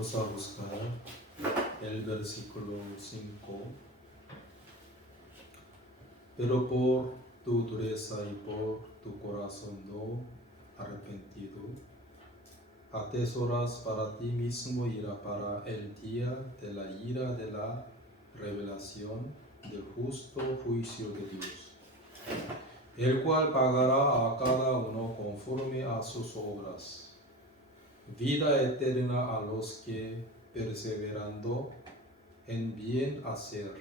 Vamos a buscar el versículo 5. Pero por tu dureza y por tu corazón no arrepentido, atesoras para ti mismo ira para el día de la ira de la revelación del justo juicio de Dios, el cual pagará a cada uno conforme a sus obras. Vida eterna a los que, perseverando en bien hacer,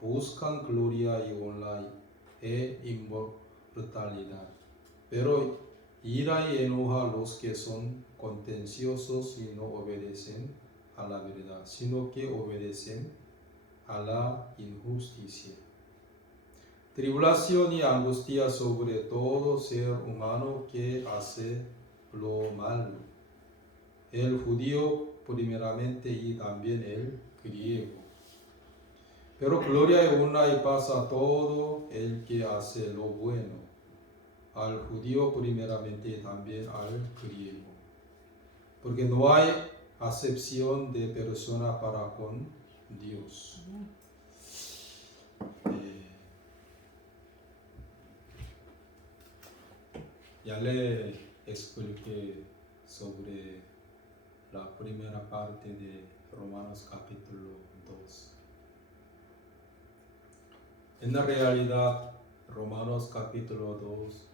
buscan gloria y honra e inmortalidad. Pero ira y enoja a los que son contenciosos y no obedecen a la verdad, sino que obedecen a la injusticia. Tribulación y angustia sobre todo ser humano que hace lo malo, el judío primeramente y también el griego. Pero gloria y honra y paz a todo el que hace lo bueno, al judío primeramente y también al griego. Porque no hay acepción de persona para con Dios. Ya le expliqué sobre la primera parte de Romanos capítulo 2. En la realidad, Romanos capítulo 2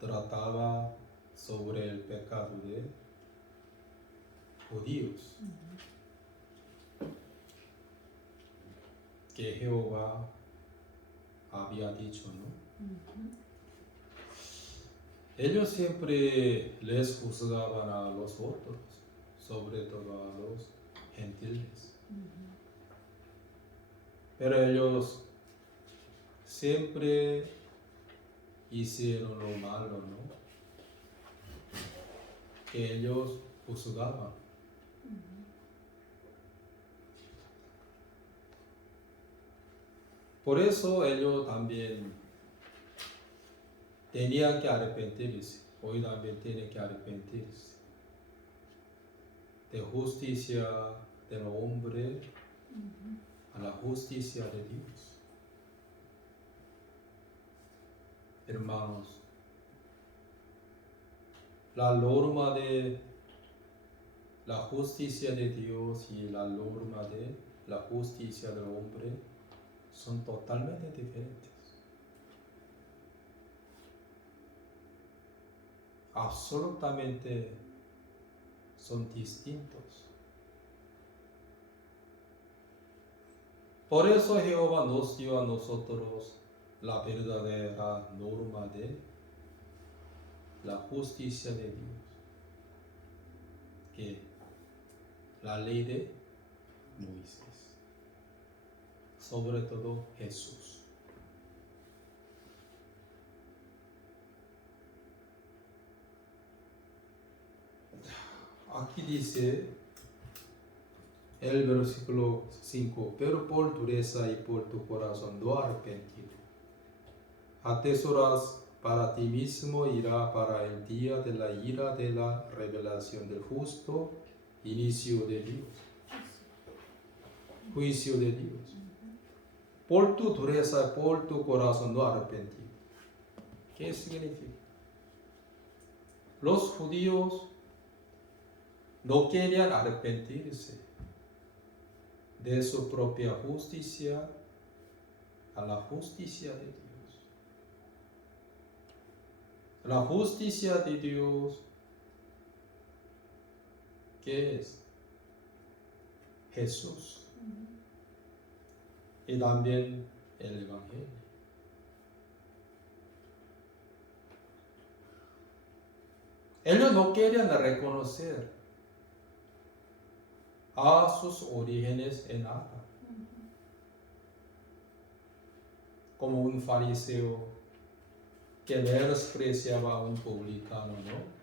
trataba sobre el pecado de judíos, que Jehová había dicho, ¿no? Ellos siempre les juzgaban a los otros, sobre todo a los gentiles. Pero ellos siempre hicieron lo malo, ¿no? Que ellos juzgaban. Por eso ellos también tenían que arrepentirse. Hoy también tienen que arrepentirse de justicia del hombre a la justicia de Dios. Hermanos, la norma de la justicia de Dios y la norma de la justicia del hombre son totalmente diferentes. Absolutamente son distintos. Por eso Jehová nos dio a nosotros la verdadera norma de la justicia de Dios, que la ley de Moisés, sobre todo Jesús. Aquí dice el versículo 5, pero por dureza y por tu corazón no arrepentido, atesoras para ti mismo ira para el día de la ira de la revelación del justo inicio de Dios, juicio de Dios. Por tu dureza y por tu corazón no arrepentido. ¿Qué significa? Los judíos no querían arrepentirse de su propia justicia a la justicia de Dios. La justicia de Dios, ¿qué es? Jesús. Y también el Evangelio. Ellos no querían reconocer a sus orígenes en nada. Como un fariseo que despreciaba a un publicano, ¿no?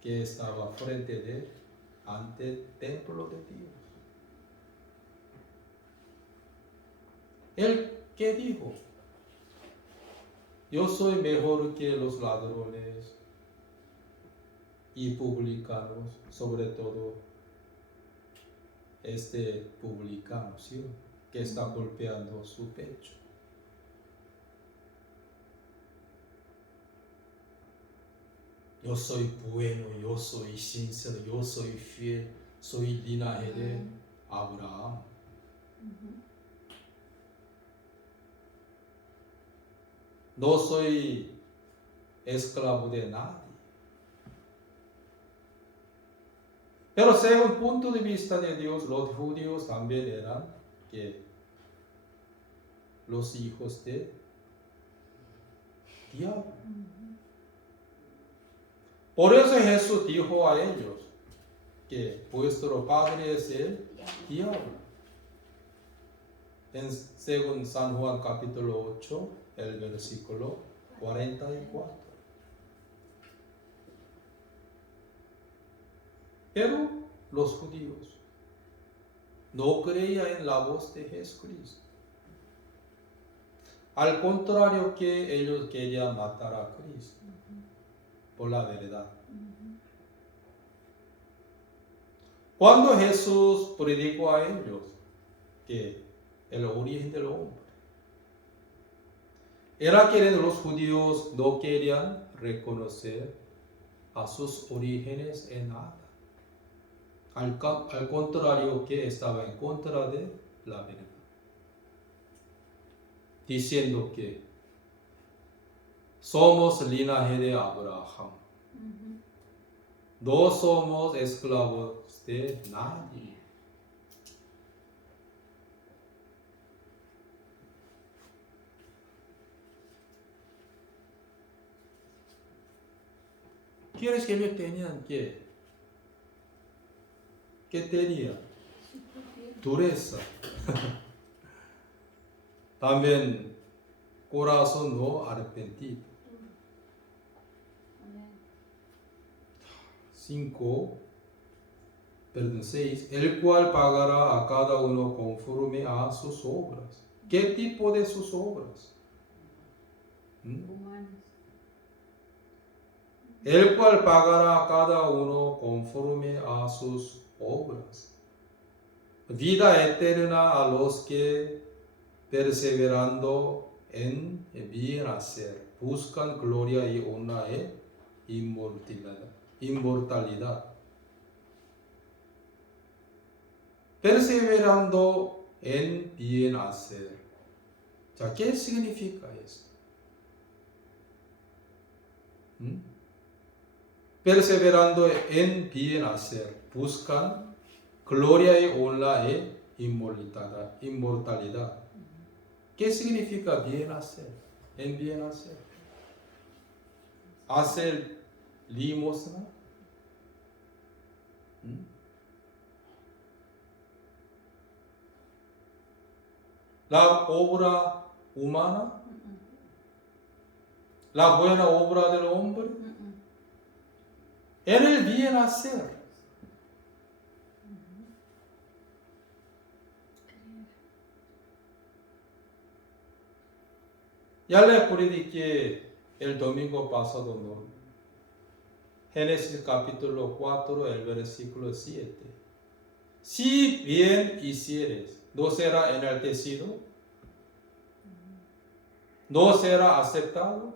Que estaba ante el templo de Dios. Él, ¿qué dijo? Yo soy mejor que los ladrones y publicanos, sobre todo este publicano, ¿sí? Que está golpeando su pecho. Yo soy bueno, yo soy sincero, yo soy fiel, soy linaje de Abraham. No soy esclavo de nadie. Pero según el punto de vista de Dios, los judíos también eran que los hijos de diablo. Por eso Jesús dijo a ellos que vuestro padre es el diablo. Según San Juan capítulo 8, el versículo 44. Pero los judíos no creían en la voz de Jesucristo. Al contrario que ellos querían matar a Cristo por la verdad. Cuando Jesús predicó a ellos que el origen del hombre era que los judíos no querían reconocer a sus orígenes en nada. Al contrario que estaba en contra de la verdad. Diciendo que somos linaje de Abraham. No somos esclavos de nadie. ¿Quieres que ellos tenían qué? ¿Qué tenía? Dureza. También corazón no arrepentido. 6. El cual pagará a cada uno conforme a sus obras. ¿Qué tipo de sus obras? El cual pagará a cada uno conforme a sus obras. Vida eterna a los que, perseverando en bien hacer, buscan gloria y honra e inmortalidad. Perseverando en bien hacer. ¿Qué significa esto? Perseverando en bien hacer, buscan gloria y honra e inmortalidad. ¿Qué significa bien hacer? En bien hacer. Hacer limosna. La obra humana. La buena obra del hombre. En el bien hacer. Ya le prediqué el domingo pasado, ¿no? Génesis capítulo 4, el versículo 7. Si bien hicieres, ¿no será enaltecido? ¿No será aceptado?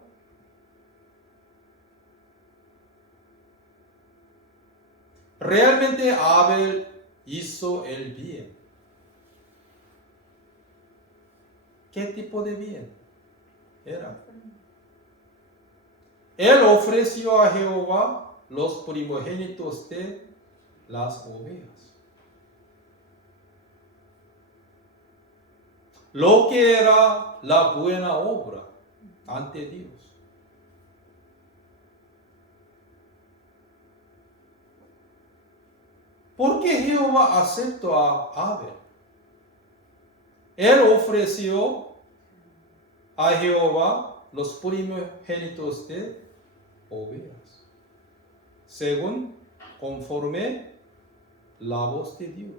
Realmente Abel hizo el bien. ¿Qué tipo de bien era? Él ofreció a Jehová los primogénitos de las ovejas. Lo que era la buena obra ante Dios. ¿Por qué Jehová aceptó a Abel? Él ofreció a Jehová los primogénitos de ovejas, según conforme la voz de Dios.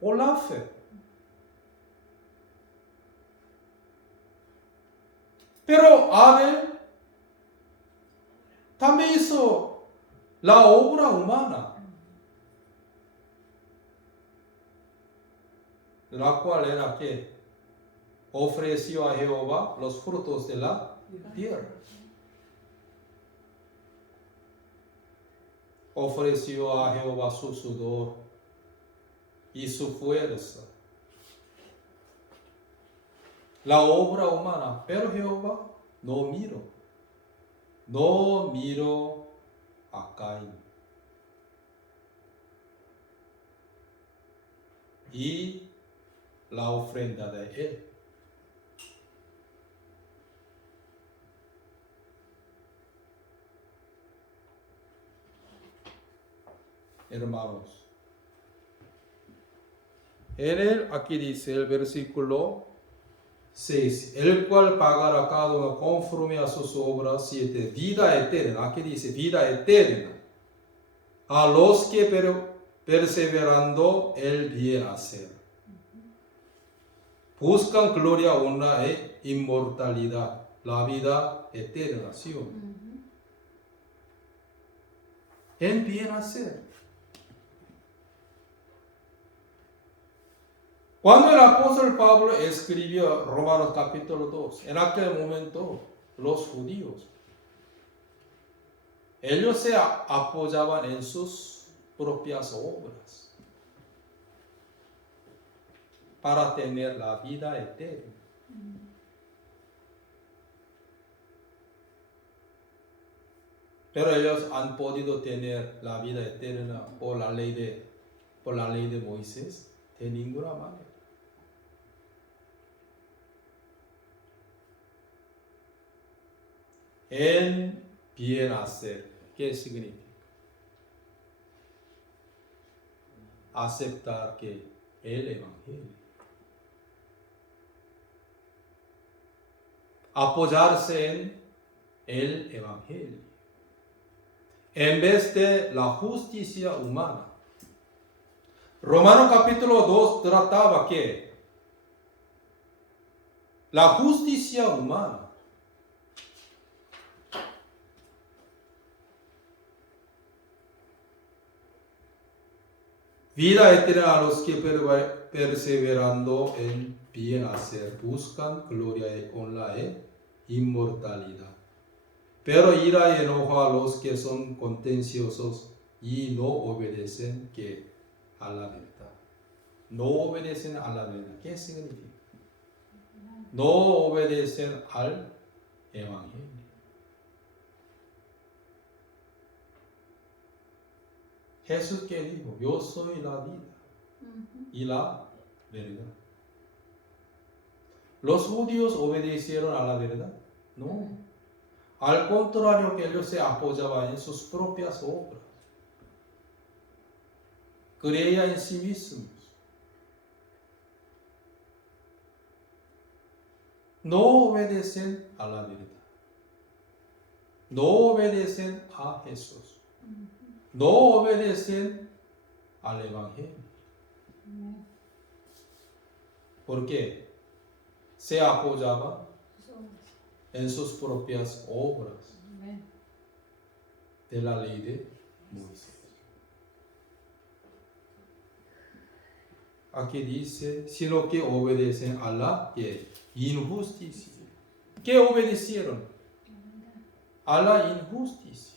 Por la fe. Pero Abel También hizo la obra humana, la cual era que ofreció a Jehová los frutos de la tierra. Ofreció a Jehová su sudor y su fuerza. La obra humana, pero Jehová no miró a Caín. Y la ofrenda de él. Hermanos, aquí dice el versículo 6, el cual pagará cada uno conforme a sus obras, 7, vida eterna. Aquí dice vida eterna a los que perseverando el bien hacer, buscan gloria, honra e inmortalidad, la vida eterna, ¿sí? El bien hacer. Cuando el apóstol Pablo escribió Romanos capítulo 2, en aquel momento los judíos, ellos se apoyaban en sus propias obras para tener la vida eterna. Pero ellos han podido tener la vida eterna por la ley de Moisés de ninguna manera. En bien hacer, ¿qué significa? Aceptar que el Evangelio, apoyarse en el Evangelio, en vez de la justicia humana. Romanos capítulo 2 trataba que la justicia humana vida eterna a los que perseverando en bien hacer buscan gloria y honra e inmortalidad. Pero ira y enojo a los que son contenciosos y no obedecen a la verdad. No obedecen a la verdad. ¿Qué significa? No obedecen al Evangelio. Jesús que dijo, yo soy la vida y la verdad. ¿Los judíos obedecieron a la verdad? No. Al contrario, que ellos se apoyaban en sus propias obras. Creían en sí mismos. No obedecen a la verdad. No obedecen a Jesús. No obedecen al Evangelio. ¿Por qué? Se apoyaban en sus propias obras de la ley de Moisés. Aquí dice, sino que obedecen a la injusticia. ¿Qué obedecieron? A la injusticia.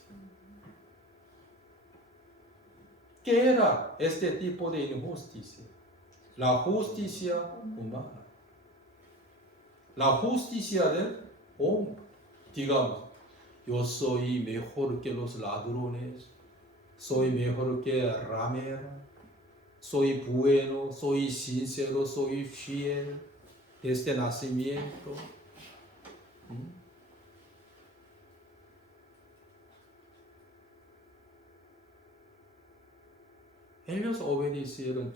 ¿Qué era este tipo de injusticia? La justicia humana. La justicia del hombre. Digamos, yo soy mejor que los ladrones, soy mejor que el ramero, soy bueno, soy sincero, soy fiel desde nacimiento. Ellos obedecieron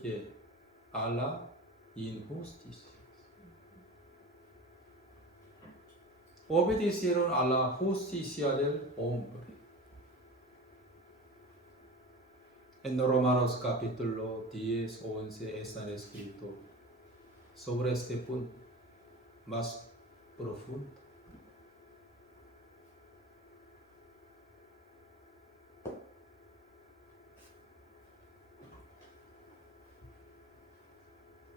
a la injusticia. Obedecieron a la justicia del hombre. En Romanos capítulo 10, 11 está escrito sobre este punto más profundo.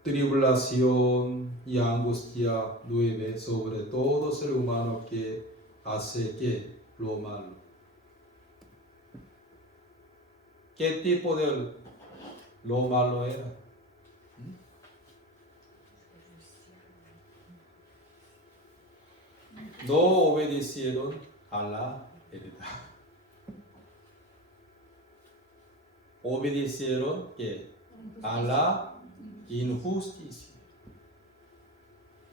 tribulación y angustia 9 sobre todo ser humano que hace que lo malo. ¿Qué tipo de lo malo era? No obedecieron a la verdad. Obedecieron ¿qué? A la injusticia.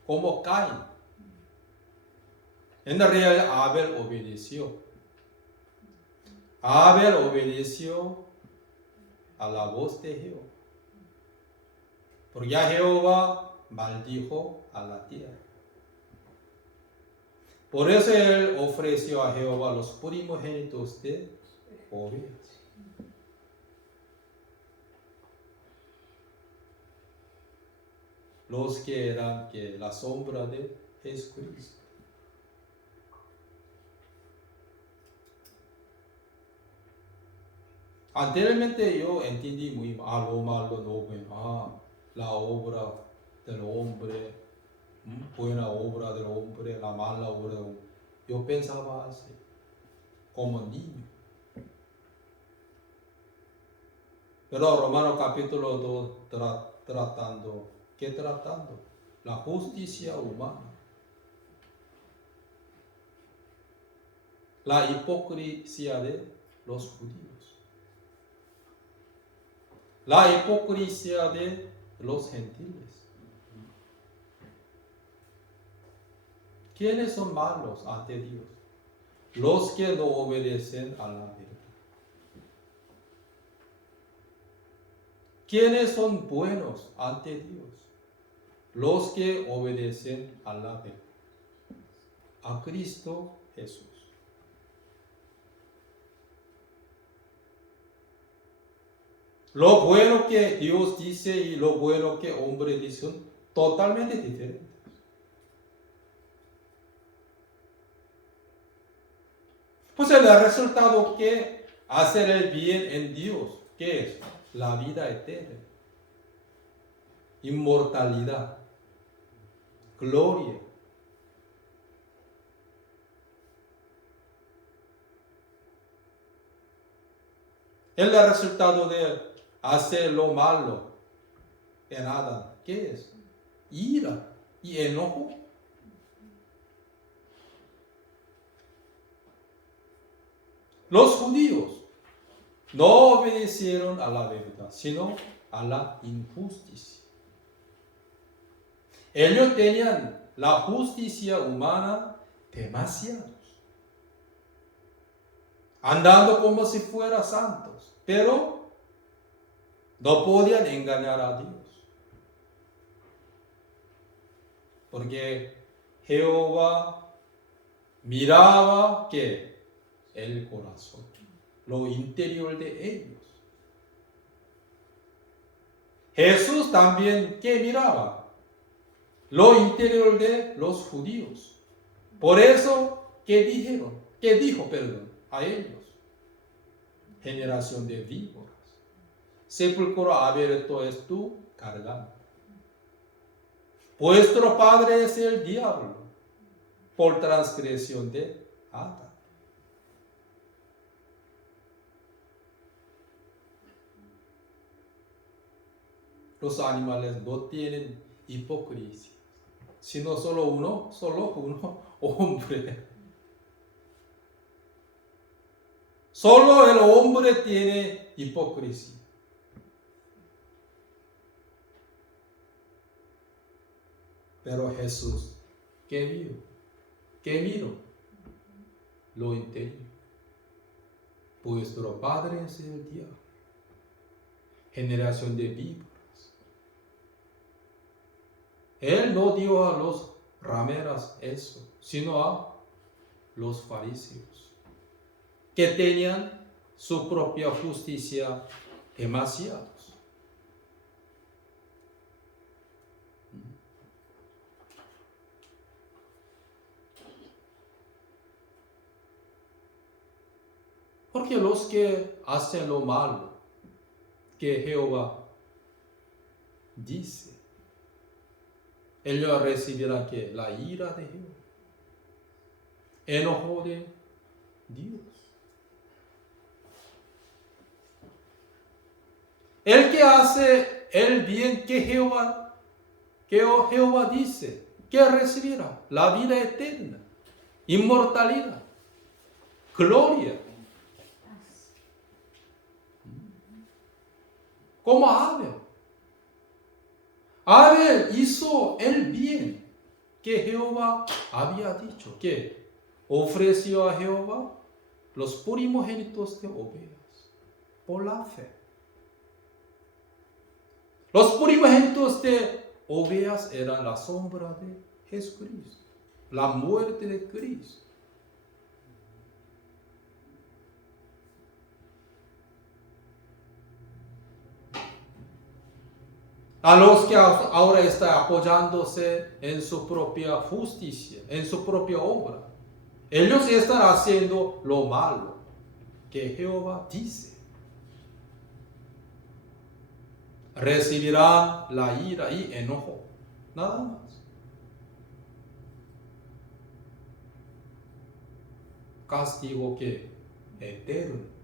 Como Caín. En realidad Abel obedeció. Abel obedeció a la voz de Jehová. Porque ya Jehová maldijo a la tierra. Por eso él ofreció a Jehová los primogénitos de ovejas. Los que eran que la sombra de Jesucristo. Anteriormente yo entendí muy mal, lo malo, lo bueno, la obra del hombre, buena obra del hombre, la mala obra del hombre. Yo pensaba así, como niño. Pero Romanos capítulo 2 tratando, ¿qué tratando? La justicia humana. La hipocresía de los judíos. La hipocresía de los gentiles. ¿Quiénes son malos ante Dios? Los que no obedecen a la verdad. ¿Quiénes son buenos ante Dios? Los que obedecen a la verdad. A Cristo Jesús. Lo bueno que Dios dice y lo bueno que hombre dice son totalmente diferentes. Pues el resultado que hacer el bien en Dios, ¿qué es? La vida eterna, inmortalidad, gloria. El resultado de hacer lo malo en Adán, ¿qué es? Ira y enojo. Los judíos no obedecieron a la verdad, sino a la injusticia. Ellos tenían la justicia humana demasiados, andando como si fueran santos, pero no podían engañar a Dios. Porque Jehová miraba que el corazón, lo interior de ellos. Jesús también, ¿qué miraba? Lo interior de los judíos. Por eso, ¿qué dijo a ellos? Generación de víboras. Sepulcro abierto es tu garganta. Vuestro padre es el diablo, por transgresión de Adán. Los animales no tienen hipocresía, sino solo uno, hombre. Solo el hombre tiene hipocresía. Pero Jesús, ¿qué vio? ¿Qué miró? Lo interior. Vuestro padre es el diablo, generación de víboras. Él no dio a los rameras eso, sino a los fariseos, que tenían su propia justicia demasiados. Porque los que hacen lo malo, que Jehová dice, ellos recibirán que la ira de Jehová, enojo de Dios. El que hace el bien que Jehová dice que recibirá la vida eterna, inmortalidad, gloria. Como Abel. Abel hizo el bien que Jehová había dicho, que ofreció a Jehová los primogénitos de ovejas por la fe. Los primogénitos de ovejas eran la sombra de Jesucristo, la muerte de Cristo. A los que ahora están apoyándose en su propia justicia, en su propia obra, ellos están haciendo lo malo que Jehová dice. Recibirán la ira y enojo, nada más. Castigo que eterno.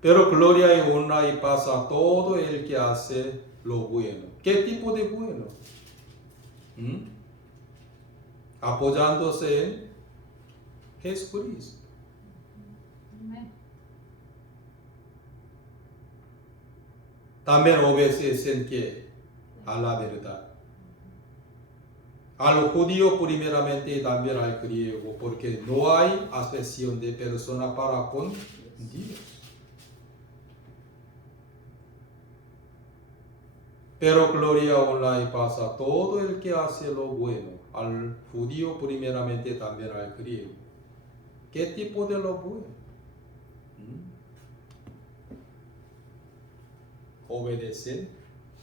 Pero gloria y honra y paz a todo el que hace lo bueno. ¿Qué tipo de bueno? Apoyándose en Jesucristo. También obedecen que a la verdad. Al judío primeramente y también al griego, porque no hay acepción de persona para con Dios. Pero gloria, honra y paz a todo el que hace lo bueno, al judío primeramente también al griego. ¿Qué tipo de lo bueno? Obedecen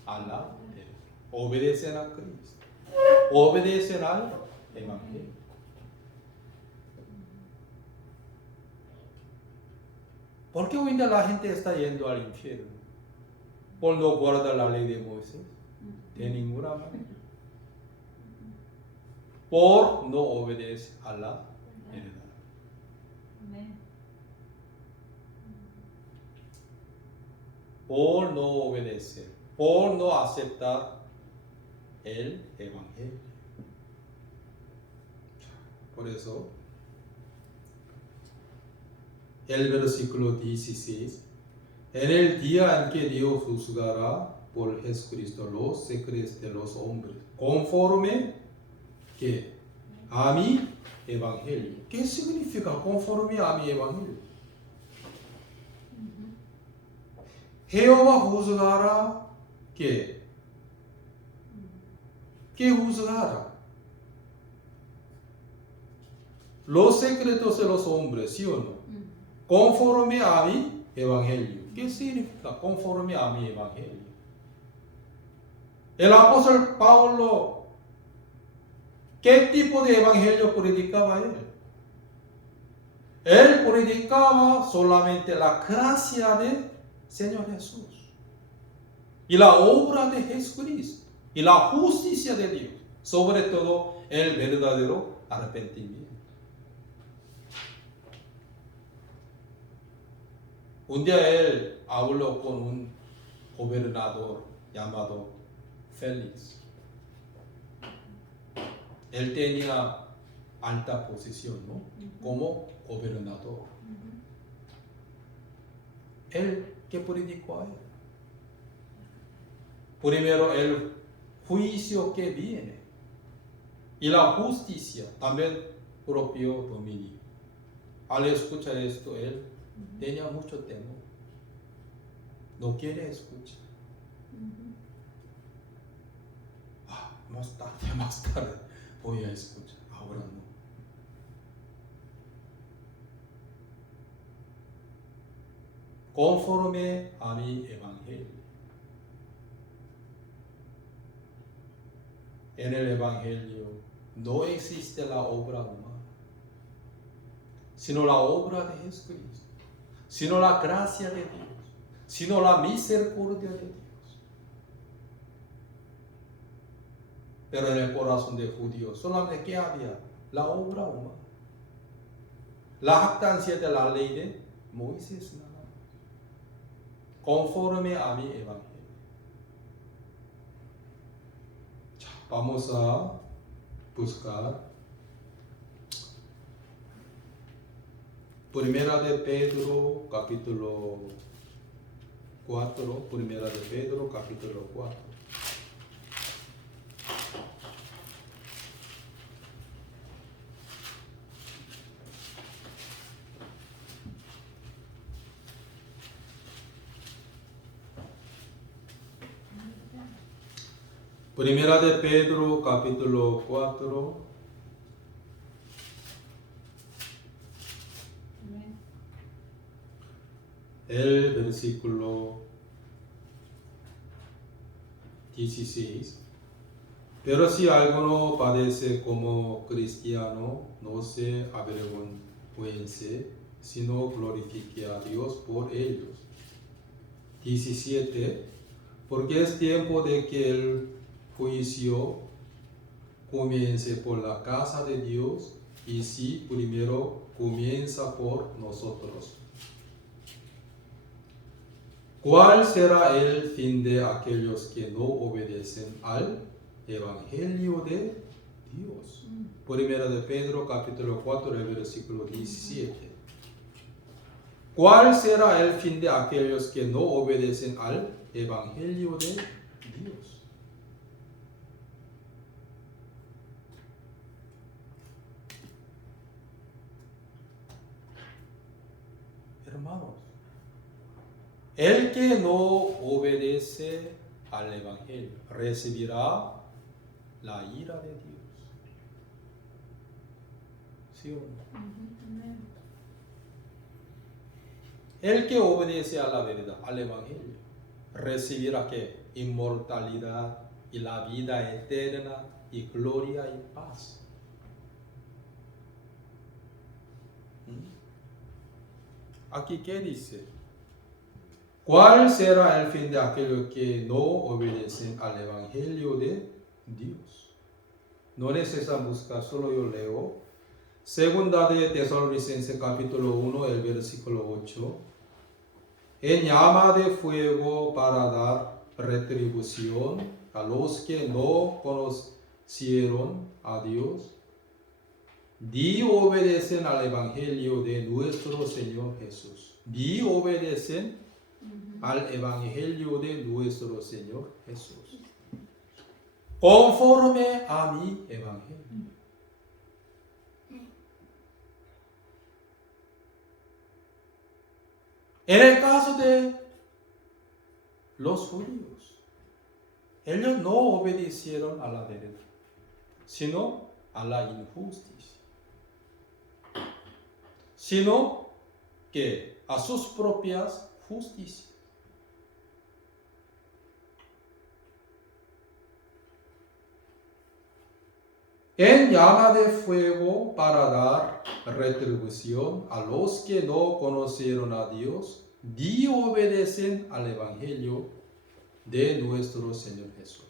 a la verdad, obedecen a Cristo, obedecen al Evangelio. ¿Por qué hoy en día la gente está yendo al infierno? Por no guardar la ley de Moisés, de ninguna manera. Por no obedecer a la verdad. Por no obedecer, por no aceptar el Evangelio. Por eso, el versículo 16, en el día en que Dios juzgará por Jesucristo los secretos de los hombres, conforme que a mi Evangelio. ¿Qué significa conforme a mi Evangelio? Jehová juzgará ¿qué? ¿Qué juzgará? Los secretos de los hombres, ¿sí o no? Conforme a mi Evangelio. ¿Qué significa conforme a mi Evangelio? El apóstol Pablo, ¿qué tipo de Evangelio predicaba él? Él predicaba solamente la gracia del Señor Jesús y la obra de Jesucristo y la justicia de Dios, sobre todo el verdadero arrepentimiento. Un día él habló con un gobernador llamado Félix. Él tenía alta posición, ¿no? Como gobernador. Él, ¿qué predicó a él? Primero el juicio que viene y la justicia, también propio dominio. Al escuchar esto, él tenía mucho temor. No quiere escuchar. Más tarde voy a escuchar. Ahora no. Conforme a mi Evangelio. En el Evangelio no existe la obra humana, sino la obra de Jesucristo, sino la gracia de Dios, sino la misericordia de Dios. Pero en el corazón de judíos solamente ¿qué había? La obra humana, la jactancia de la ley de Moisés, nada más, conforme a mi evangelio. Vamos a buscar Primera de Pedro, capítulo 4. Primera de Pedro, capítulo 4. Primera de Pedro, capítulo 4. El versículo 16. Pero si alguno padece como cristiano, no se avergüence, sino glorifique a Dios por ellos. 17. Porque es tiempo de que el juicio comience por la casa de Dios, y si primero comienza por nosotros. ¿Cuál será el fin de aquellos que no obedecen al Evangelio de Dios? Primera de Pedro, capítulo 4, el versículo 17. ¿Cuál será el fin de aquellos que no obedecen al Evangelio de Dios? Hermanos, el que no obedece al Evangelio recibirá la ira de Dios. ¿Sí o no? El que obedece a la verdad, al Evangelio, recibirá ¿qué? Inmortalidad y la vida eterna y gloria y paz. Aquí ¿qué dice? ¿Cuál será el fin de aquellos que no obedecen al Evangelio de Dios? No necesitan buscar, solo yo leo. Segunda de Tesalonicenses capítulo 1, el versículo 8. En llama de fuego para dar retribución a los que no conocieron a Dios, ni obedecen al Evangelio de nuestro Señor Jesús. Ni obedecen al Evangelio de nuestro Señor Jesús. Conforme a mi Evangelio. En el caso de los judíos, ellos no obedecieron a la verdad, sino a la injusticia, sino que a sus propias justicias. En llama de fuego para dar retribución a los que no conocieron a Dios, ni obedecen al Evangelio de nuestro Señor Jesús.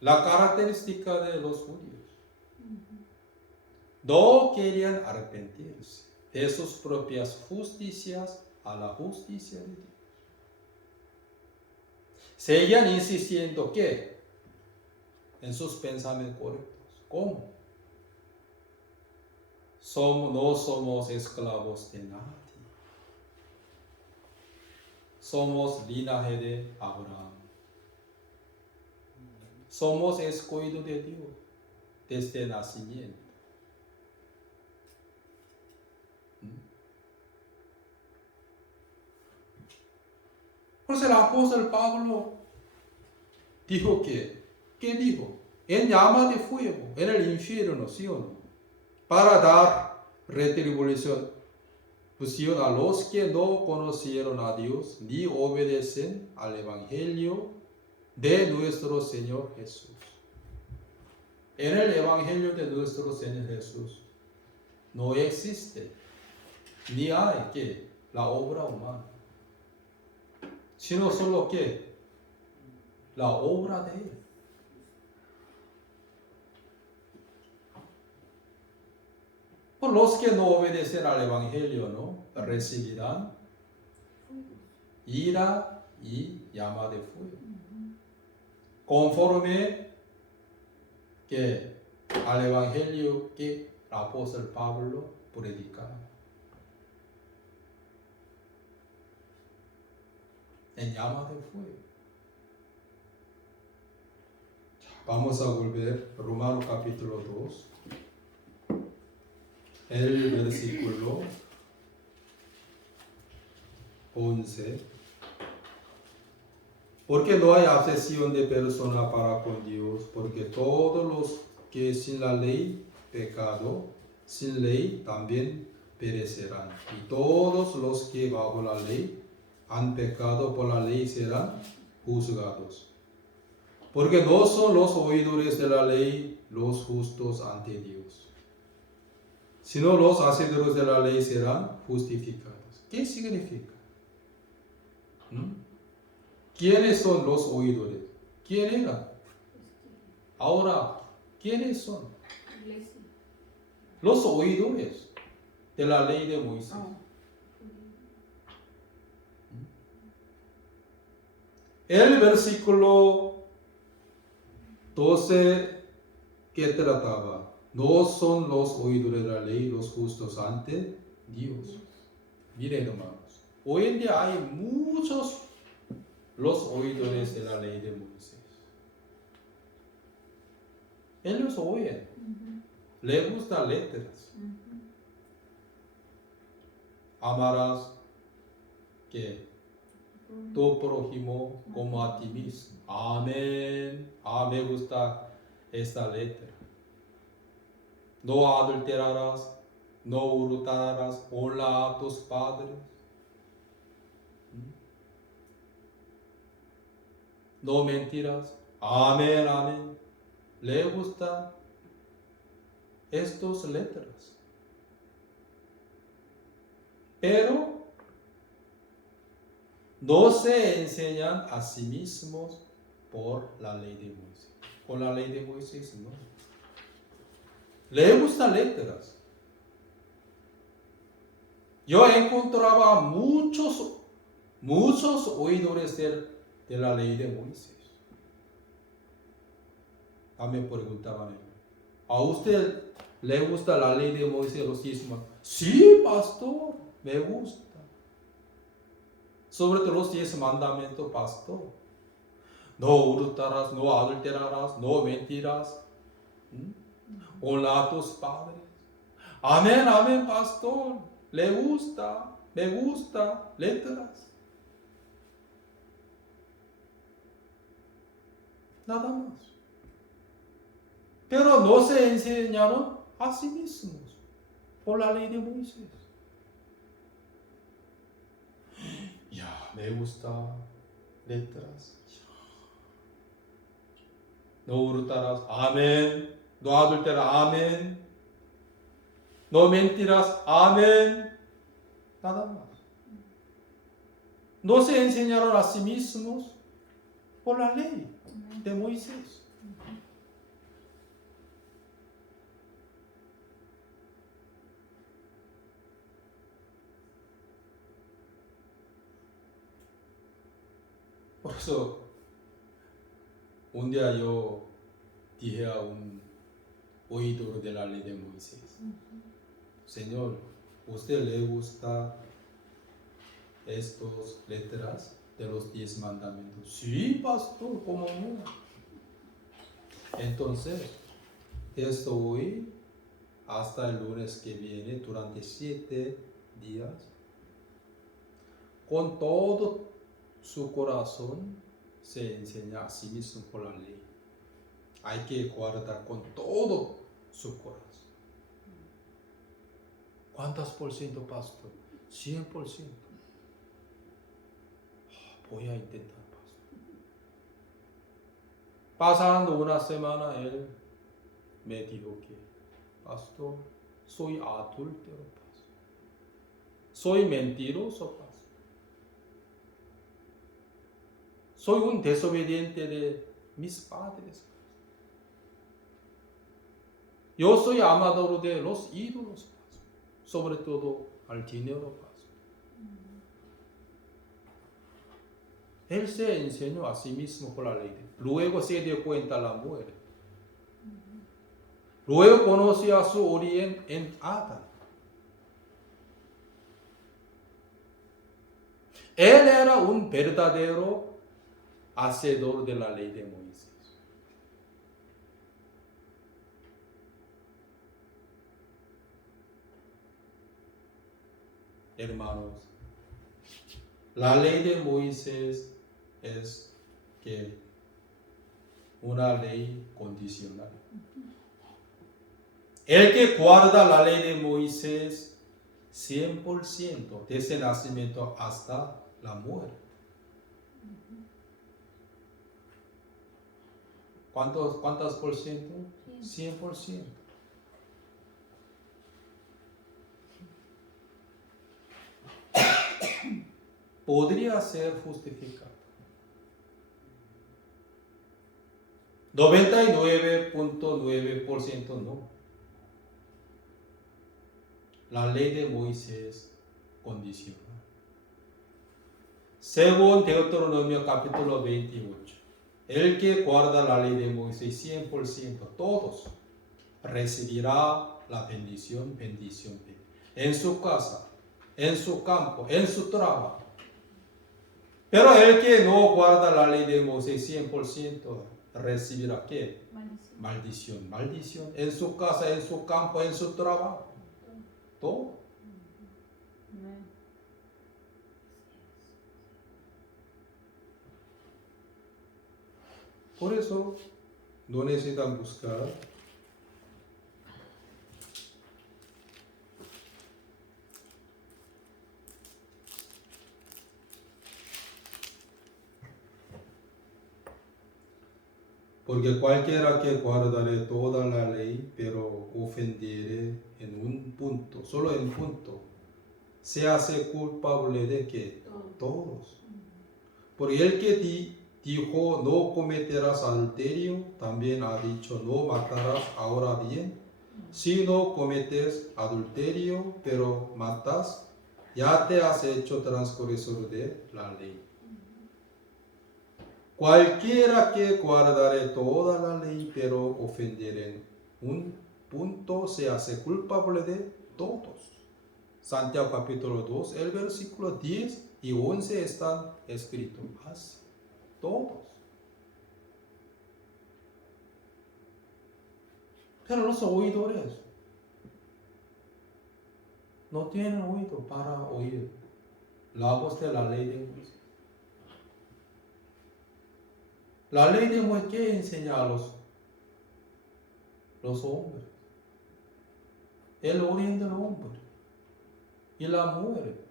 La característica de los judíos: no querían arrepentirse de sus propias justicias a la justicia de Dios. Seguían insistiendo que en sus pensamientos correctos. ¿Cómo? No somos esclavos de nadie. Somos linaje de Abraham. Somos escogidos de Dios desde el nacimiento. Por eso el apóstol Pablo dijo que, ¿qué dijo? En llama de fuego, en el infierno, ¿sí o no? Para dar retribución a los que no conocieron a Dios ni obedecen al Evangelio de nuestro Señor Jesús. En el Evangelio de nuestro Señor Jesús, no existe ni hay que la obra humana, sino solo que la obra de Él. Por los que no obedecen al Evangelio, ¿no? Recibirán ira y llama de fuego. Conforme que al Evangelio que el apóstol Pablo predicaba. En llama de fuego. Vamos a volver a Romanos capítulo 2. El versículo 11. Porque no hay acepción de persona para con Dios, porque todos los que sin la ley pecado, sin ley también perecerán. Y todos los que bajo la ley han pecado por la ley serán juzgados. Porque no son los oidores de la ley los justos ante Dios, sino los hacedores de la ley serán justificados. ¿Qué significa? ¿Quiénes son los oidores? ¿Quién era? Ahora, ¿quiénes son? Los oidores de la ley de Moisés. El versículo 12 que trataba, no son los oidores de la ley los justos ante Dios. Miren, hermanos, hoy en día hay muchos los oidores de la ley de Moisés. Ellos oyen, les gustan letras. Amarás que tu prójimo como a ti mismo. Amén. Me gusta esta letra. No adulterarás, no hurtarás, honra a tus padres. No mentirás. Amén, amén. Le gustan estas letras. Pero no se enseñan a sí mismos por la ley de Moisés. Con la ley de Moisés no. Le gustan letras. Yo encontraba muchos oidores de la ley de Moisés. Me preguntaban, ¿a usted le gusta la ley de Moisés, los diezmos? Sí, pastor, me gusta. Sobre todo los 10 mandamientos, pastor. No hurtarás, no adulterarás, no mentirás. Honra a tus padres. Amén, amén, pastor. Le gusta, me gusta, letras. Nada más. Pero no se enseñaron a sí mismos por la ley de Moisés. Ya, me gusta letras. No hurtarás, amén. No adulterarás, amén. No mentirás, amén. Nada más. No se enseñaron a sí mismos por la ley de Moisés. Por eso, un día yo dije a un oidor de la ley de Moisés, Señor, ¿usted le gusta estas letras de los 10 mandamientos? Sí, pastor, ¿cómo no? Entonces, estoy hasta el lunes que viene, durante 7 días, con todo su corazón se enseña a sí mismo por la ley. Hay que guardar con todo su corazón. ¿Cuántos por ciento, pastor? 100%. Voy a intentar, pastor. Pasando una semana, él me dijo que, pastor, soy adúltero, pastor. Soy mentiroso, pastor. Soy un desobediente de mis padres. Yo soy amador de los ídolos, pastor. Sobre todo al dinero, pastor. Él se enseñó a sí mismo por la ley. Luego se dio cuenta la muerte. Luego conoció a su origen en Adán. Él era un verdadero hacedor de la ley de Moisés. Hermanos, la ley de Moisés es que una ley condicional. El que guarda la ley de Moisés 100% desde el nacimiento hasta la muerte. ¿Cuántos por ciento? 100%. Podría ser justificado. 99.9% no. La ley de Moisés condiciona. Según Deuteronomio capítulo 28, el que guarda la ley de Moisés 100%, todos, recibirá la bendición. En su casa, en su campo, en su trabajo. Pero el que no guarda la ley de Moisés 100%, recibirá ¿qué? Maldición. En su casa, en su campo, en su trabajo. Todo. Por eso no necesitan buscar. Porque cualquiera que guardare toda la ley, pero ofendiere en un punto, solo en un punto, se hace culpable de ¿qué? Todos. Porque el que dijo no cometerás adulterio, también ha dicho no matarás. Ahora bien, si no cometes adulterio, pero matas, ya te has hecho transgresor de la ley. Cualquiera que guardare toda la ley, pero ofendiere en un punto, se hace culpable de todos. Santiago capítulo 2, el versículo 10 y 11 están escritos así. Todos. Pero los oidores no tienen oído para oír la voz de la ley de Moisés. La ley de Moisés, ¿qué enseña a los hombres? El origen del hombre y la muerte.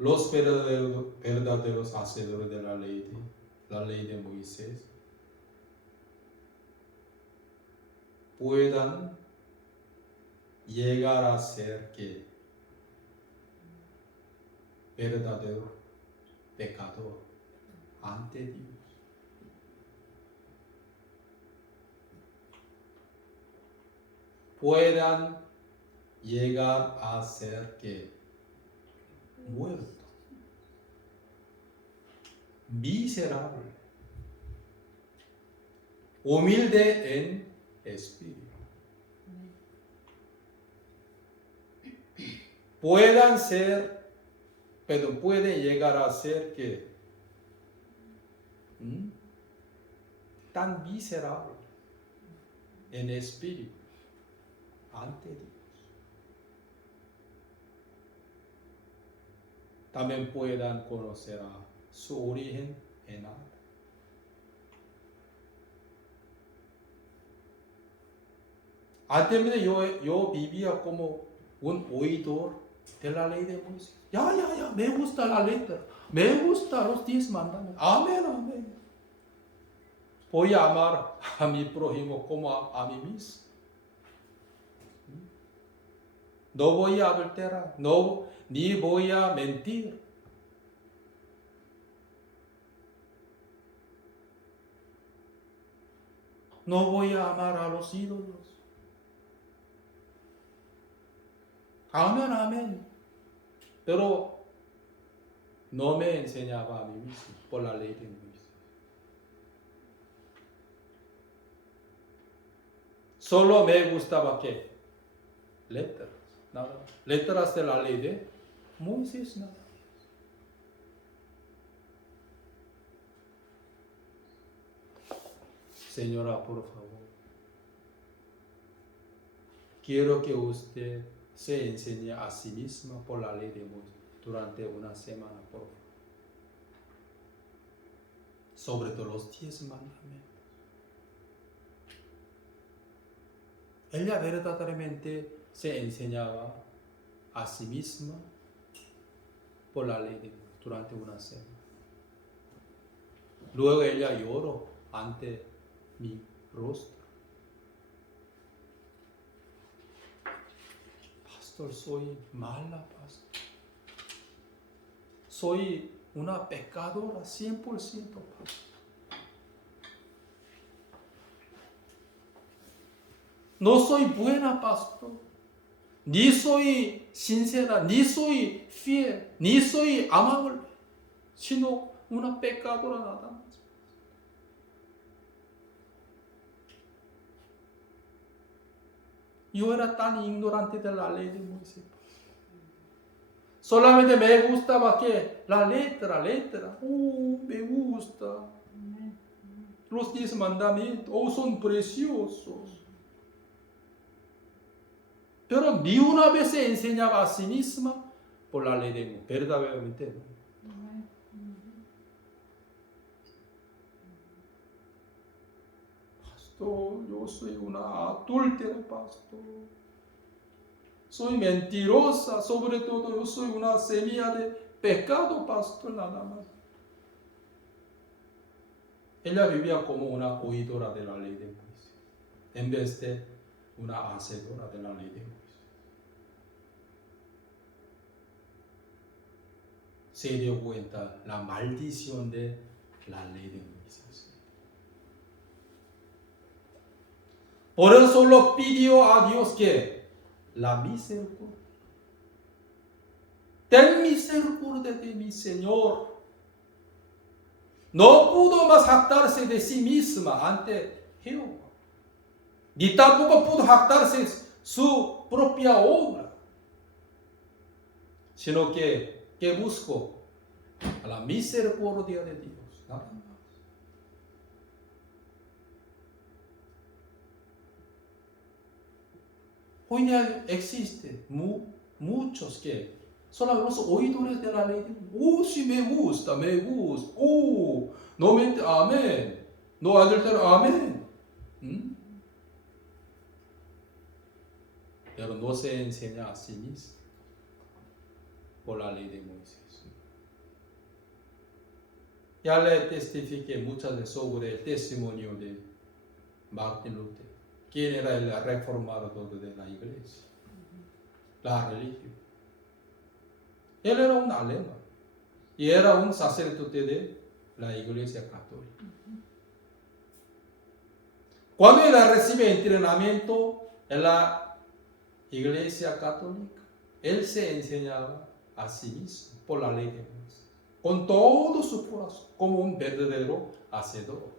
Los verdaderos hacedores de la ley de Moisés puedan llegar a ser que verdadero pecador ante Dios. Puedan llegar a ser que muerto, miserable, humilde en espíritu. Pueden llegar a ser que tan miserable en espíritu ante Dios. También puedan conocer a su origen en Adán. Antes yo vivía como un oidor de la ley de Moisés. Ya, me gusta la letra, me gustan los 10 mandamientos. Amén. voy a amar a mi prójimo como a mí mismo. No voy a adulterar, no, ni voy a mentir. No voy a amar a los ídolos. Amén, amén. Pero no me enseñaba a mí mismo por la ley de Moisés. Solo me gustaba ¿qué? Letras, nada. Letras de la ley de Moisés, nada. Señora, por favor, quiero que usted se enseñe a sí misma por la ley de Moisés durante una semana, por favor. Sobre todo los 10 mandamientos. Ella verdaderamente se enseñaba a sí misma por la ley de Dios durante una semana. Luego ella lloró ante mi rostro. Pastor, soy mala, pastor. Soy una pecadora 100%, pastor. No soy buena, pastor. Ni soy sincera, ni soy fiel, ni soy amable, sino una pecadora nada más. Yo era tan ignorante de la ley de Moisés. Solamente me gustaba que la letra. Me gusta. Los 10 mandamientos, son preciosos. Pero ni una vez se enseñaba a sí misma por la ley de Moisés. Verdaderamente no. Pastor, yo soy una adúltera, pastor. Soy mentirosa, sobre todo yo soy una semilla de pecado, pastor, nada más. Ella vivía como una oidora de la ley de Moisés, en vez de una hacedora de la ley de Moisés. Se dio cuenta la maldición de la ley de Moisés. Por eso lo pidió a Dios que la misericordia. Ten misericordia de mi Señor. No pudo más jactarse de sí misma ante Jehová. Ni tampoco pudo jactarse su propia obra. Sino que buscó a la misericordia de Dios. Nada más. Hoy día existen muchos que son los oidores de la ley. Sí me gusta. No mente, amén. No adultero, amén. Pero no se enseña a sí mismo por la ley de Moisés. Ya le testifiqué muchas veces sobre el testimonio de Martin Luther, quien era el reformador de la iglesia, la religión. Él era un alemán y era un sacerdote de la iglesia católica. Cuando él recibe entrenamiento en la iglesia católica, él se enseñaba a sí mismo por la ley de Dios, con todo su corazón, como un verdadero hacedor.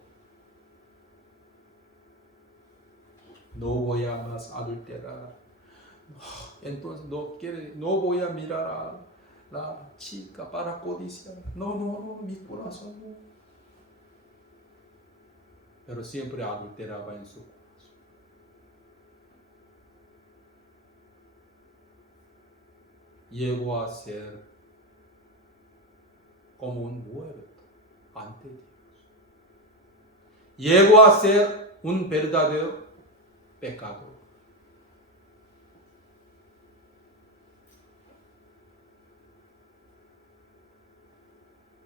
No voy a más adulterar. Entonces no voy a mirar a la chica para codiciar. No, mi corazón no. Pero siempre adulteraba en su corazón. Llegó a ser como un muerto ante Dios. Llegó a ser un verdadero pecador.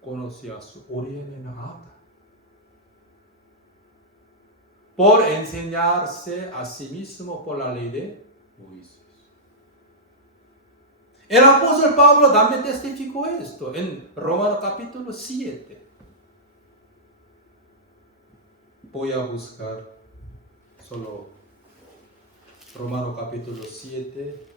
Conocía su origen en Adán. por enseñarse a sí mismo por la ley de Moisés. El apóstol Pablo también testificó esto en Romanos capítulo 7. Voy a buscar solo Romanos capítulo 7.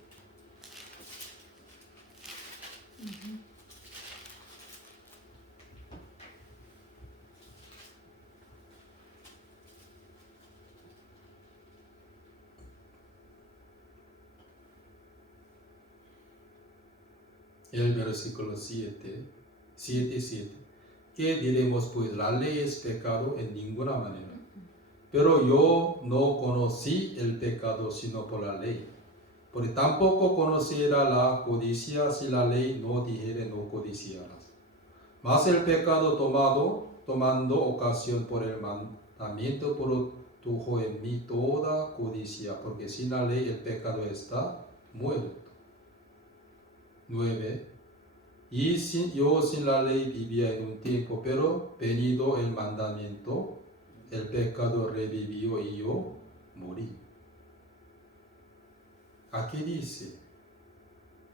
El versículo 7. ¿Qué diremos pues? La ley es pecado en ninguna manera. Pero yo no conocí el pecado sino por la ley. Porque tampoco conociera la codicia si la ley no dijere no codiciarás. Mas el pecado tomando ocasión por el mandamiento produjo en mí toda codicia, porque sin la ley el pecado está muerto. 9. Y yo sin la ley vivía en un tiempo, pero venido el mandamiento, el pecado revivió y yo morí. Aquí dice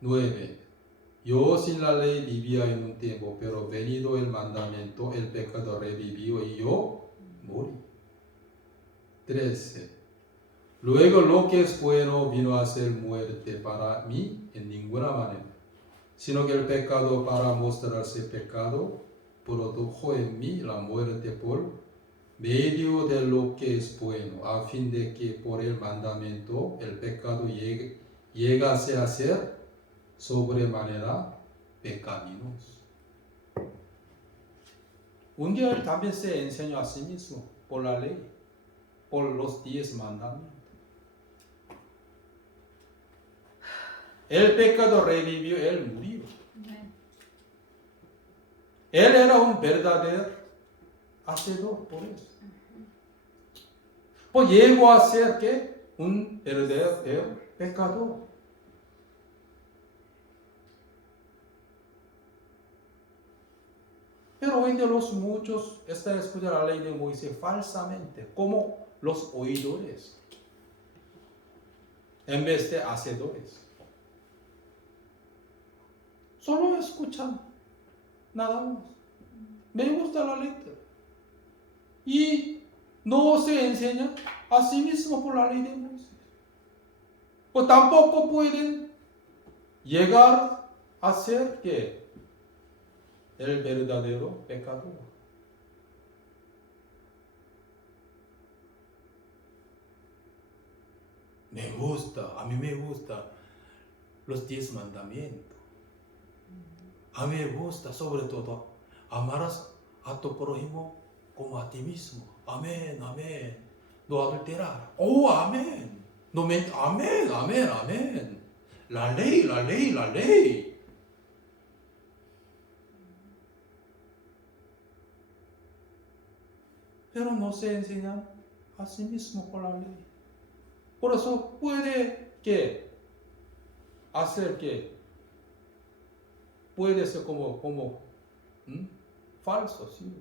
9. Yo sin la ley vivía en un tiempo, pero venido el mandamiento, el pecado revivió y yo morí. 13. Luego lo que es bueno vino a ser muerte para mí en ninguna manera, sino que el pecado para mostrarse pecado produjo en mí la muerte por medio de lo que es bueno, a fin de que por el mandamiento el pecado llegase a ser sobremanera pecaminoso. Un día él también se enseñó a sí mismo por la ley, por los 10 mandamientos. El pecado revivió, él murió. Él era un verdadero hacedor por eso. Pues llegó a ser ¿qué? Un verdadero pecador. Pero hoy de los muchos están escuchando la ley de Moisés falsamente, como los oidores, en vez de hacedores. Solo escuchan, nada más. Me gusta la letra. Y no se enseña a sí mismo por la ley de Moisés. Pues tampoco pueden llegar a ser que el verdadero pecador. A mí me gusta los 10 mandamientos. A mí me gusta sobre todo amarás a tu prójimo como a ti mismo. Amén, amén. No adulterar. Oh, amén. No mentir. Amén, amén, amén. La ley, la ley, la ley. Pero no se enseñan a sí mismo por la ley. Por eso puede ser como falso, ¿sí?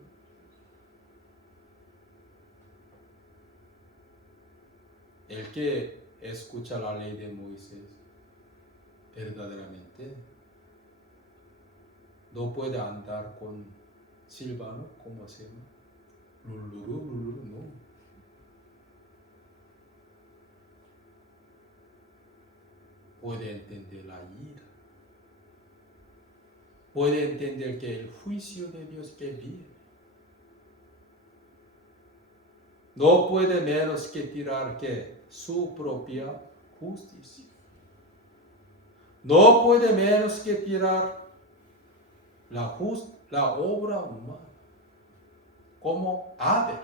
El que escucha la ley de Moisés verdaderamente no puede andar con silbano, ¿cómo se llama? Luluru, no. Puede entender la ira. Puede entender que el juicio de Dios que viene. No puede menos que tirar que su propia justicia. No puede menos que tirar la obra humana, como Abel,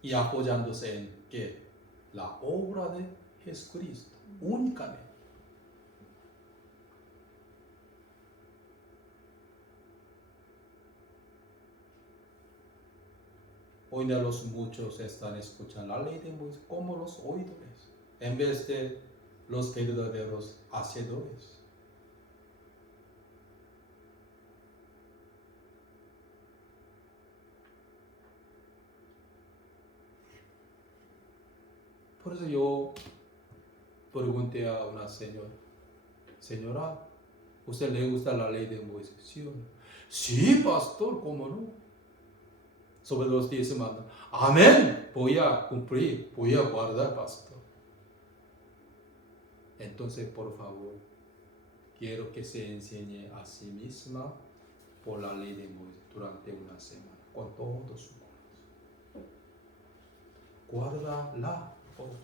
y apoyándose en que la obra de Jesucristo únicamente. Hoy de los muchos están escuchando la ley de Moisés como los oidores, en vez de los verdaderos hacedores. Por eso yo pregunté a una señora, ¿usted le gusta la ley de Moisés? ¿Sí o no? Sí, pastor, ¿cómo no? Sobre los 10 mandamientos. Amén, voy a cumplir, voy a guardar, pastor. Entonces, por favor, quiero que se enseñe a sí misma por la ley de Moisés durante una semana, con todo su corazón. Guárdala, por favor.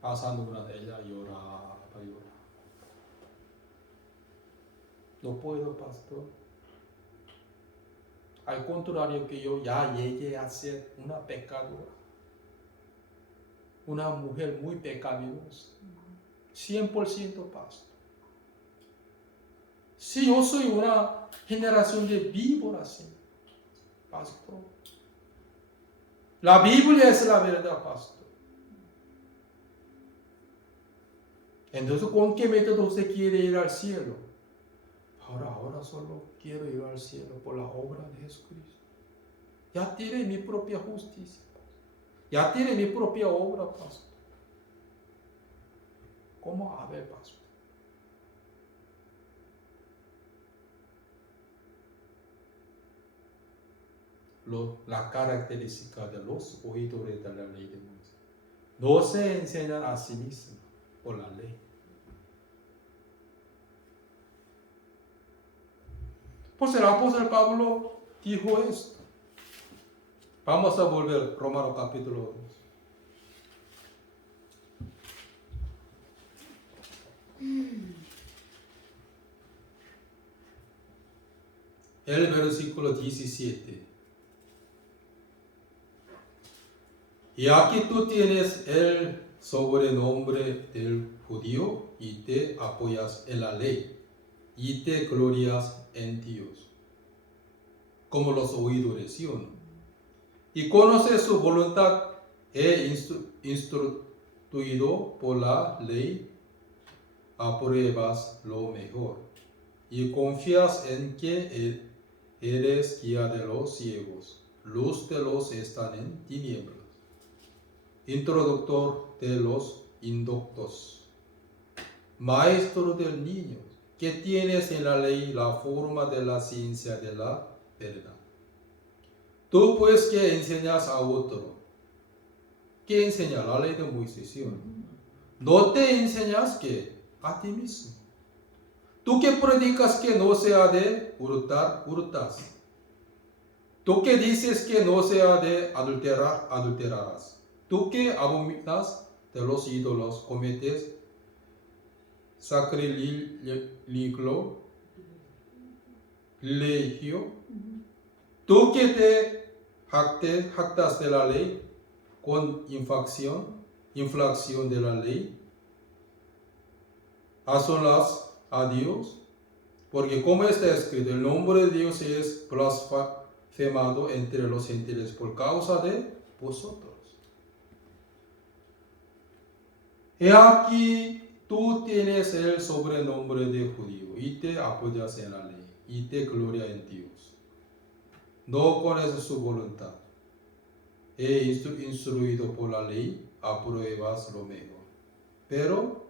Pasando una de ellas, lloraba. No puedo, pastor. Al contrario que yo ya llegué a ser una pecadora. Una mujer muy pecaminosa. 100% pastor. Si yo soy una generación de víboras, pastor. La Biblia es la verdad, pastor. Entonces, ¿con qué método usted quiere ir al cielo? Ahora solo quiero ir al cielo por la obra de Jesucristo. Ya tiene mi propia justicia. Ya tiene mi propia obra, pastor. ¿Cómo Abel, pastor? La característica de los oidores de la ley de Moisés. No se enseñan a sí mismos por la ley. Pues el apóstol Pablo dijo esto. Vamos a volver a Romanos capítulo 2. El versículo 17. Y aquí tú tienes el sobrenombre del judío y te apoyas en la ley y te glorias en Dios, como los oidores, ¿sí o no? Y conoces su voluntad e instruido por la ley, apruebas lo mejor y confías en que eres guía de los ciegos, luz de los que están en tinieblas, introductor de los indoctos, maestro del niño, que tienes en la ley la forma de la ciencia de la verdad. Tú pues que enseñas a otro, ¿qué enseña? La ley de Moisés, ¿sí o no? No te enseñas que a ti mismo. Tú que predicas que no se ha de hurtar, hurtas. Tú que dices que no se ha de adulterar, adulterarás. Tú que abominas de los ídolos, cometes sacrilegio. Tú que te jactas de la ley con infracción de la ley, asolas a Dios, porque como está escrito, el nombre de Dios es blasfemado entre los gentiles por causa de vosotros. He aquí tú tienes el sobrenombre de judío y te apoyas en la ley y te gloria en Dios. No conoces su voluntad. He instruido por la ley, apruebas lo mejor. Pero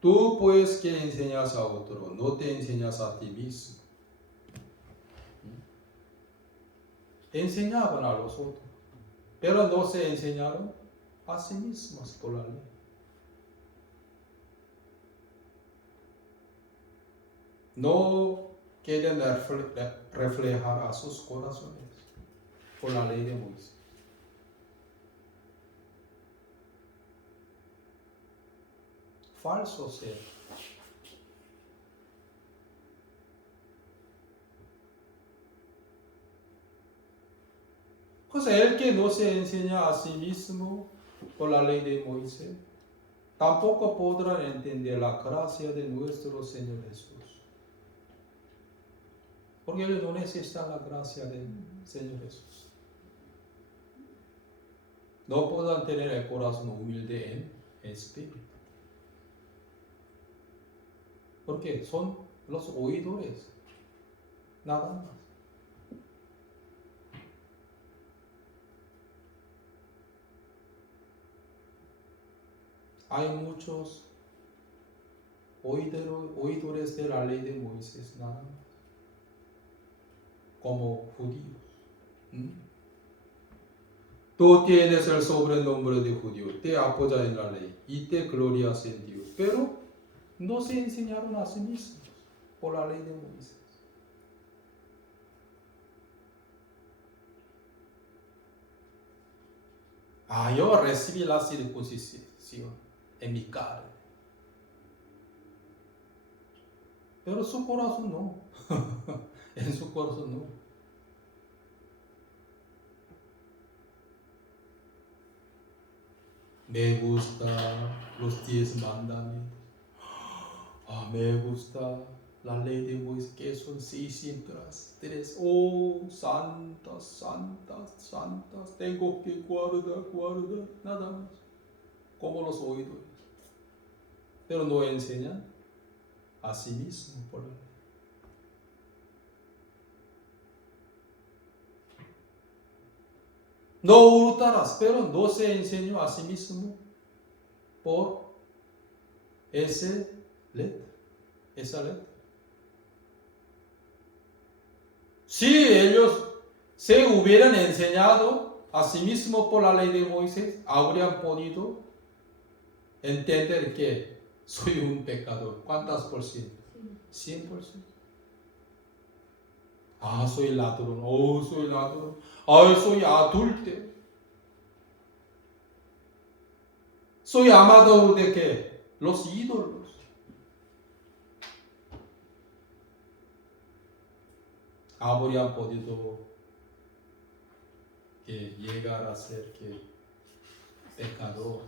tú pues que enseñas a otro, no te enseñas a ti mismo. Enseñaban a los otros, pero no se enseñaron a sí mismos por la ley. No quieren reflejar a sus corazones por la ley de Moisés. Falso ser. Pues el que no se enseña a sí mismo por la ley de Moisés, tampoco podrán entender la gracia de nuestro Señor Jesús. Porque ellos no necesitan la gracia del Señor Jesús. No podrán tener el corazón humilde en espíritu. Porque son los oidores, nada más. hay muchos oidores de la ley de Moisés, nada más, como judíos. Tú tienes el sobrenombre de judío, te apoya en la ley y te glorias en Dios, pero no se enseñaron a sí mismos por la ley de Moisés. Yo recibí la circuncisión en mi carne, pero su corazón no. En su corazón no. Me gusta los 10 mandamientos. Me gusta la ley de Moisés, que son 603. Santas, santas, santas. Tengo que guardar, nada más. Como los oidores. Pero no enseñan a sí mismo por la ley. No hurtarás, pero no se enseñó a sí mismo por esa letra. Si ellos se hubieran enseñado a sí mismo por la ley de Moisés, habrían podido entender que soy un pecador. ¿Cuántas por ciento? 100%. Soy ladrón. Soy ladrón. Soy adúltero. Soy amador de ¿qué? Los ídolos. Habrían podido llegar a ser pecador,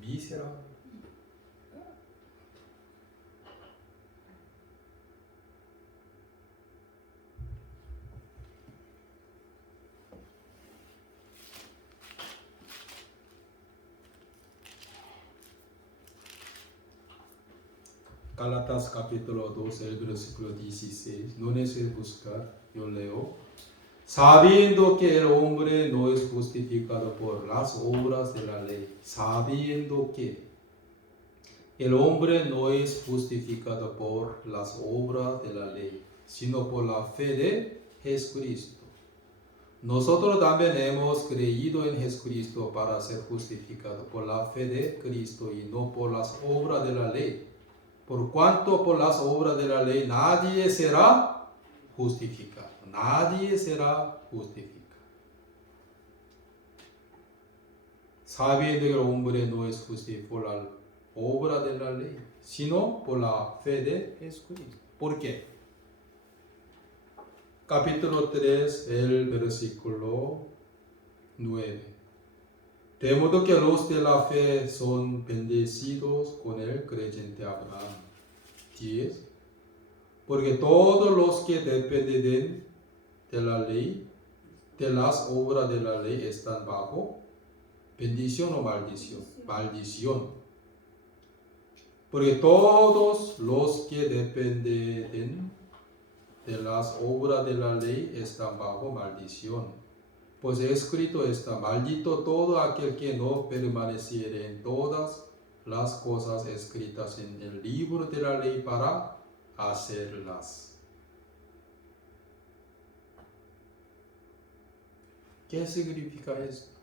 miserable. Gálatas capítulo 2, el versículo 16. No necesito buscar, yo leo. Sabiendo que el hombre no es justificado por las obras de la ley. Sabiendo que el hombre no es justificado por las obras de la ley, sino por la fe de Jesucristo. Nosotros también hemos creído en Jesucristo para ser justificados por la fe de Cristo y no por las obras de la ley. Por cuanto por las obras de la ley nadie será justificado. Nadie será justificado. Sabiendo que el hombre no es justificado por la obra de la ley, sino por la fe de Jesucristo. ¿Por qué? Capítulo 3, el versículo 9. De modo que los de la fe son bendecidos con el creyente Abraham. 10. Porque todos los que dependen de la ley, de las obras de la ley, están bajo bendición o maldición. Maldición. Porque todos los que dependen de las obras de la ley están bajo maldición. Pues escrito está: maldito todo aquel que no permaneciere en todas las cosas escritas en el libro de la ley para hacerlas. ¿Qué significa esto?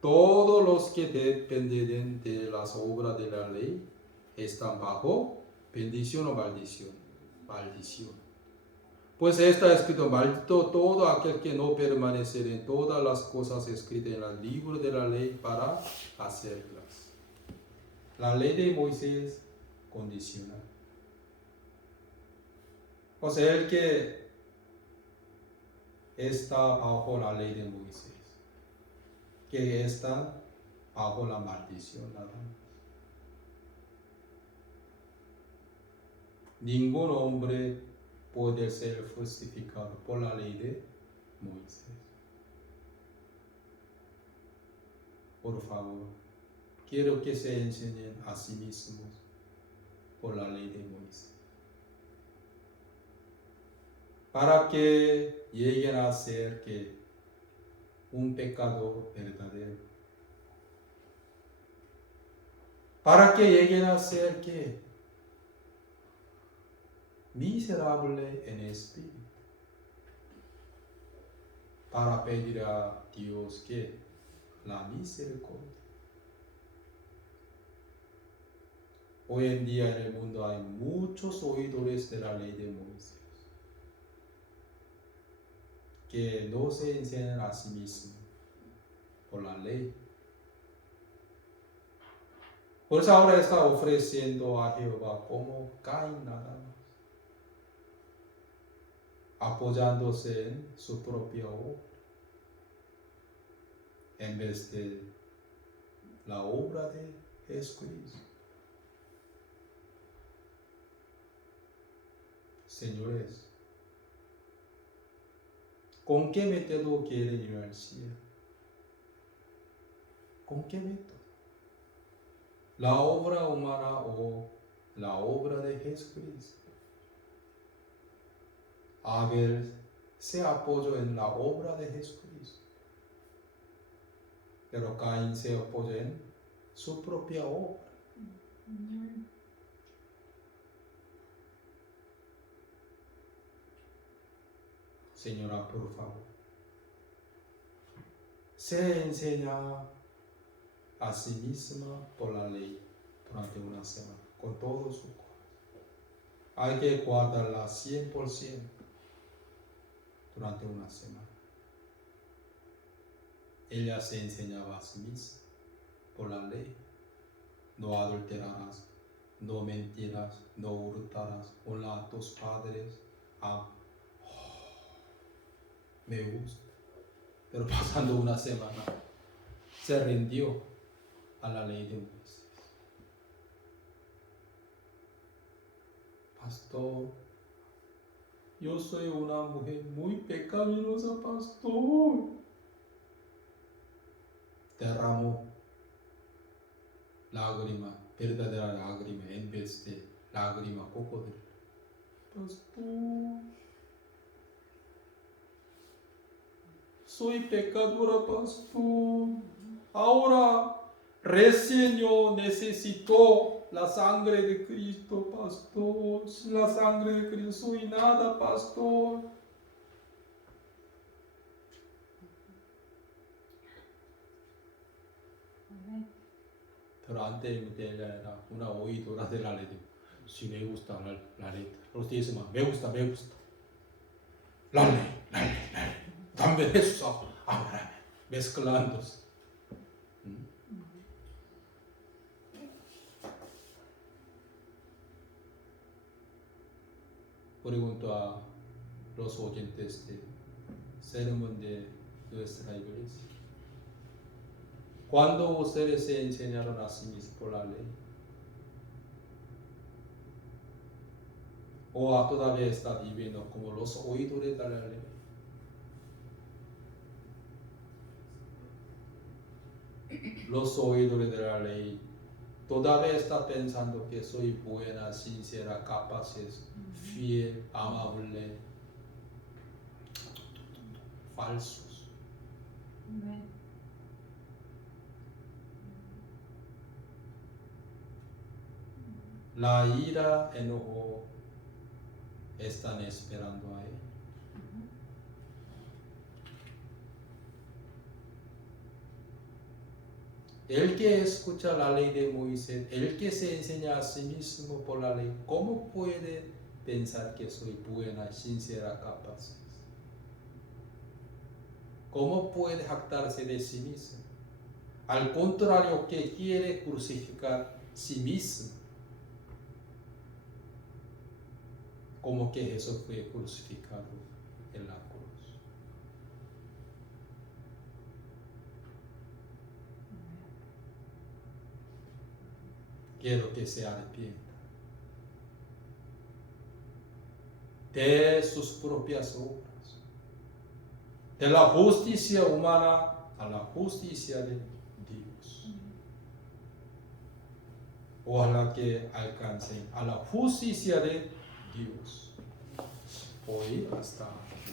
Todos los que dependen de las obras de la ley están bajo bendición o maldición. Maldición. Pues está escrito: maldito todo aquel que no permaneciere en todas las cosas escritas en el libro de la ley para hacerlas. La ley de Moisés condicional. O sea, el que está bajo la ley de Moisés, que está bajo la maldición nada más. Ningún hombre puede ser justificado por la ley de Moisés. Por favor, quiero que se enseñen a sí mismos por la ley de Moisés, para que lleguen a ser un pecador verdadero. para que lleguen a ser que miserable en espíritu, para pedir a Dios que la misericordia. Hoy en día en el mundo hay muchos oidores de la ley de Moisés que no se enseñan a sí mismos por la ley. Por eso ahora está ofreciendo a Jehová como Caín nada más, apoyándose en su propia obra, en vez de la obra de Jesucristo. Señores, ¿con qué método quieren ir al cielo? ¿Con qué método? ¿La obra humana o la obra de Jesucristo? Abel se apoyó en la obra de Jesucristo, pero Caín se apoyó en su propia obra. Señora, por favor, se enseña a sí misma por la ley durante una semana, con todo su corazón. Hay que guardarla 100% durante una semana. Ella se enseñaba a sí misma por la ley. No adulterarás, no mentirás, no hurtarás, honra a tus padres. Me gusta. Pero pasando una semana, se rindió a la ley de Moisés. Pastor, yo soy una mujer muy pecaminosa, pastor. Derramó lágrima, verdadera lágrima, en vez de lágrima cocodrilo. Pastor, soy pecadora, pastor. Ahora recién yo necesito la sangre de Cristo, pastor. Sin la sangre de Cristo soy nada, pastor. Pero antes de ella era una oidora de la ley. Si me gusta la letra. Los dice más, me gusta. La ley. También eso, ahora mezclándose. Pregunto a los oyentes del sermón de nuestra iglesia. ¿Cuándo ustedes se enseñaron a sí mismos por la ley? ¿O todavía está viviendo como los oidores de la ley? Los oidores de la ley todavía está pensando que soy buena, sincera, capaz, fiel, amable. Falsos. La ira, enojo están esperando a él. El que escucha la ley de Moisés, el que se enseña a sí mismo por la ley, ¿cómo puede pensar que soy buena, sincera, capaz? ¿Cómo puede jactarse de sí mismo? Al contrario, que quiere crucificar sí mismo, como que Jesús fue crucificado en la cruz. Quiero que se arrepienta de sus propias obras, de la justicia humana a la justicia de Dios. Ojalá que alcancen a la justicia de Dios. Hoy hasta aquí.